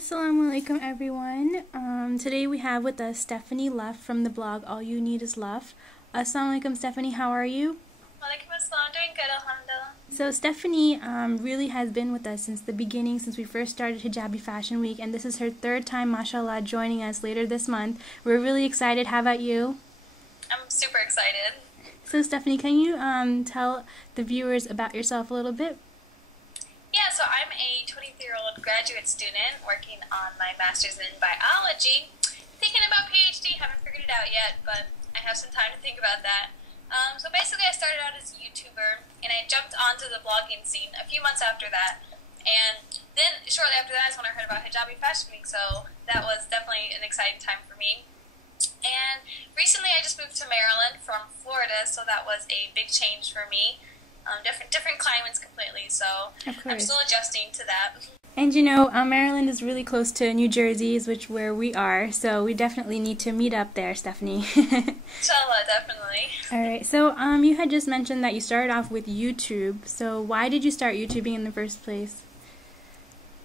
Assalamu alaikum everyone. Today we have with us Stephanie Luff from the blog All You Need Is Luff. Assalamu alaikum Stephanie, how are you? Walaikum assalam, doing good, alhamdulillah. So Stephanie really has been with us since the beginning, since we first started Hijabi Fashion Week, and this is her third time, mashallah, joining us later this month. We're really excited. How about you? I'm super excited. So Stephanie, can you tell the viewers about yourself a little bit? Yeah, so I'm a 23-year-old graduate student working on my master's in biology. Thinking about PhD, haven't figured it out yet, but I have some time to think about that. So basically I started out as a YouTuber, and I jumped onto the blogging scene a few months after that. And then shortly after that is when I heard about Hijabi Fashion Week, so that was definitely an exciting time for me. And recently I just moved to Maryland from Florida, so that was a big change for me. Different climates completely, so I'm still adjusting to that. And you know, Maryland is really close to New Jersey, where we are, so we definitely need to meet up there, Stephanie. Inshallah, definitely. Alright, so you had just mentioned that you started off with YouTube, so why did you start YouTubing in the first place?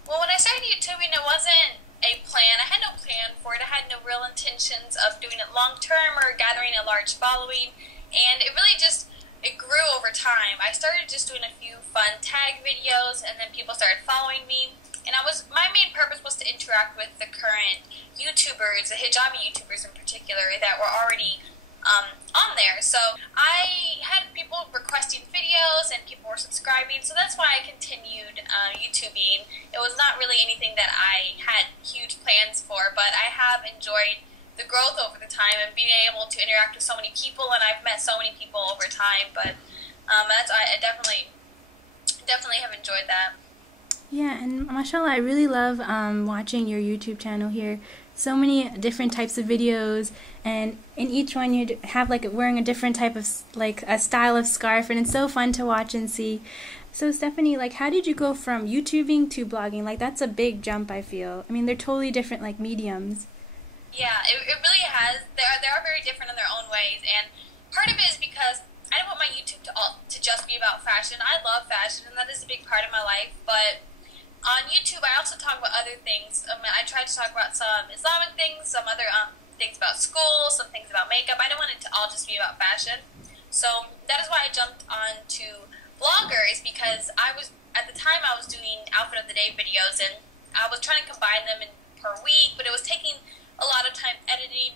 Well, when I started YouTubing, it wasn't a plan. I had no plan for it. I had no real intentions of doing it long term or gathering a large following, and it really just it grew over time. I started just doing a few fun tag videos, and then people started following me. And my main purpose was to interact with the current YouTubers, the Hijabi YouTubers in particular, that were already on there. So I had people requesting videos, and people were subscribing. So that's why I continued YouTubing. It was not really anything that I had huge plans for, but I have enjoyed the growth over the time and being able to interact with so many people, and I've met so many people over time, but I definitely have enjoyed that. Yeah, and mashallah, I really love watching your YouTube channel here. So many different types of videos, and in each one you have wearing a different type of a style of scarf, and it's so fun to watch and see. So Stephanie, how did you go from YouTubing to blogging? That's a big jump, I feel. I mean, they're totally different mediums. Yeah, it really has. They are very different in their own ways, and part of it is because I don't want my YouTube to just be about fashion. I love fashion, and that is a big part of my life, but on YouTube I also talk about other things. I try to talk about some Islamic things, some other things about school, some things about makeup. I don't want it to all just be about fashion. So that is why I jumped on to Blogger, is because at the time I was doing outfit of the day videos, and I was trying to combine them per week, but it was taking a lot of time editing,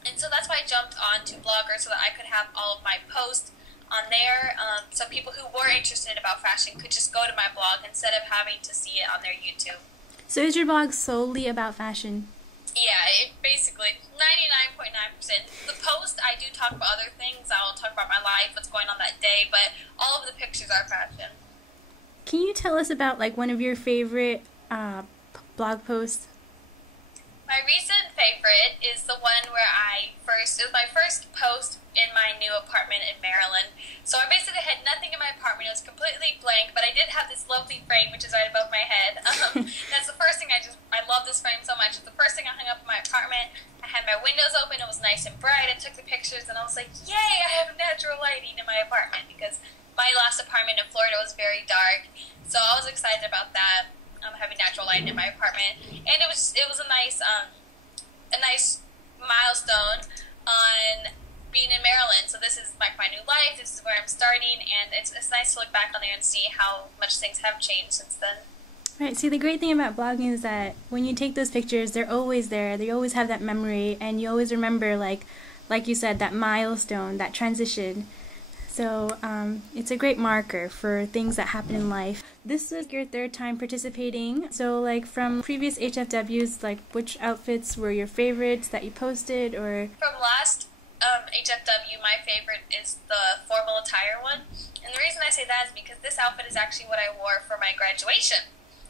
and so that's why I jumped on to Blogger, so that I could have all of my posts on there, so people who were interested about fashion could just go to my blog instead of having to see it on their YouTube. So is your blog solely about fashion? Yeah, it basically 99.9%. The post, I do talk about other things. I'll talk about my life, what's going on that day, but all of the pictures are fashion. Can you tell us about one of your favorite blog posts? My recent favorite is the one where it was my first post in my new apartment in Maryland. So I basically had nothing in my apartment. It was completely blank, but I did have this lovely frame, which is right above my head. That's the first thing I love this frame so much. It's the first thing I hung up in my apartment. I had my windows open. It was nice and bright. I took the pictures, and I was like, yay, I have natural lighting in my apartment, because my last apartment in Florida was very dark. So I was excited about that. Having natural lighting in my apartment, and it was a nice milestone on being in Maryland. So this is my new life. This is where I'm starting, and it's nice to look back on there and see how much things have changed since then. Right. See, the great thing about blogging is that when you take those pictures, they're always there. They always have that memory, and you always remember, like you said, that milestone, that transition. So it's a great marker for things that happen in life. This is your third time participating. So from previous HFWs, which outfits were your favorites that you posted? Or from last HFW, my favorite is the formal attire one. And the reason I say that is because this outfit is actually what I wore for my graduation.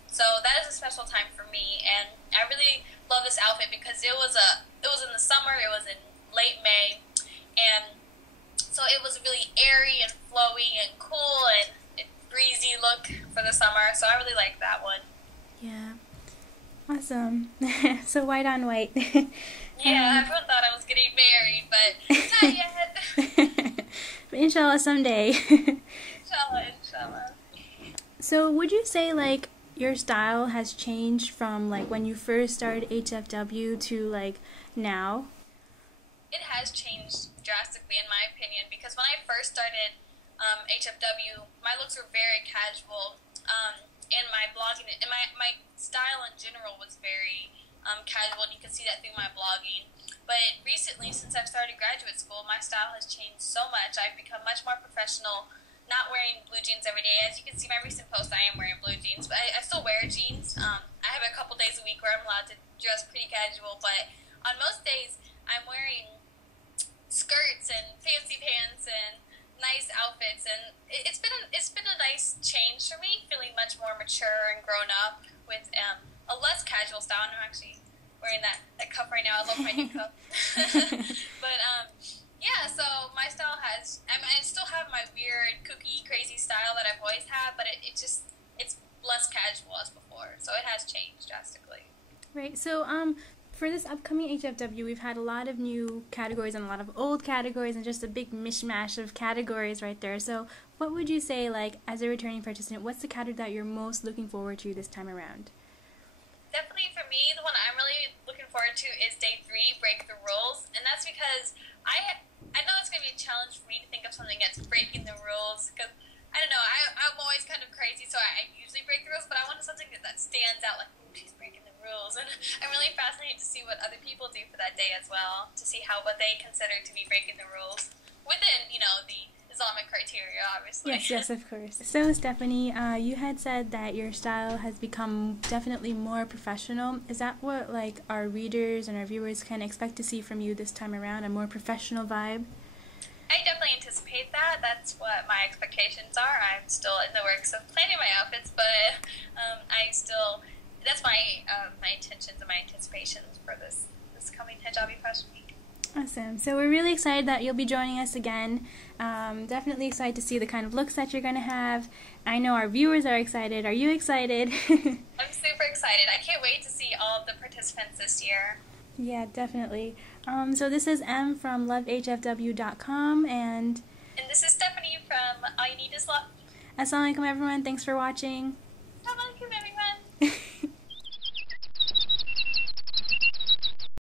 So that is a special time for me, and I really love this outfit because it was in the summer. It was in late May, and so it was really airy and flowy and cool and a breezy look for the summer, so I really like that one. Yeah. Awesome. So white on white. Yeah, everyone thought I was getting married, but not yet. But inshallah someday. Inshallah. So would you say your style has changed from like when you first started HFW to like now? It has changed drastically in my opinion, because when I first started HFW, my looks were very casual, and my blogging and my style in general was very casual, and you can see that through my blogging. But recently, since I've started graduate school, my style has changed so much. I've become much more professional, not wearing blue jeans every day. As you can see, my recent post, I am wearing blue jeans, but I still wear jeans. I have a couple days a week where I'm allowed to dress pretty casual, but on most days, I'm wearing skirts and fancy pants and nice outfits, and it's been a nice change for me, feeling much more mature and grown up with a less casual style. And I'm actually wearing that cup right now. I love my new cup. But yeah, so my style has, I mean, I still have my weird kooky crazy style that I've always had, but it's less casual as before, so it has changed drastically. Right. So for this upcoming HFW, we've had a lot of new categories and a lot of old categories and just a big mishmash of categories right there. So what would you say, like, as a returning participant, what's the category that you're most looking forward to this time around? Definitely for me, the one I'm really looking forward to is day 3, Break the Rules. And that's because I know it's going to be a challenge for me to think of something that's breaking the rules, because I don't know, I'm always kind of crazy, so I usually break the rules, but I wanted something that stands out, like, ooh, she's breaking the rules. And I'm really fascinated to see what other people do for that day as well, to see what they consider to be breaking the rules within, the Islamic criteria, obviously. Yes, of course. So, Stephanie, you had said that your style has become definitely more professional. Is that what, like, our readers and our viewers can expect to see from you this time around, a more professional vibe? I definitely anticipate that. That's what my expectations are. I'm still in the works of planning my outfits, but that's my intentions and my anticipations for this coming Hijabi Fashion Week. Awesome. So we're really excited that you'll be joining us again. Definitely excited to see the kind of looks that you're going to have. I know our viewers are excited. Are you excited? I'm super excited. I can't wait to see all of the participants this year. Yeah, definitely. So this is M from lovehfw.com, and this is Stephanie from All You Need Is Luff. Assalamualaikum everyone. Thanks for watching. Assalamualaikum everyone.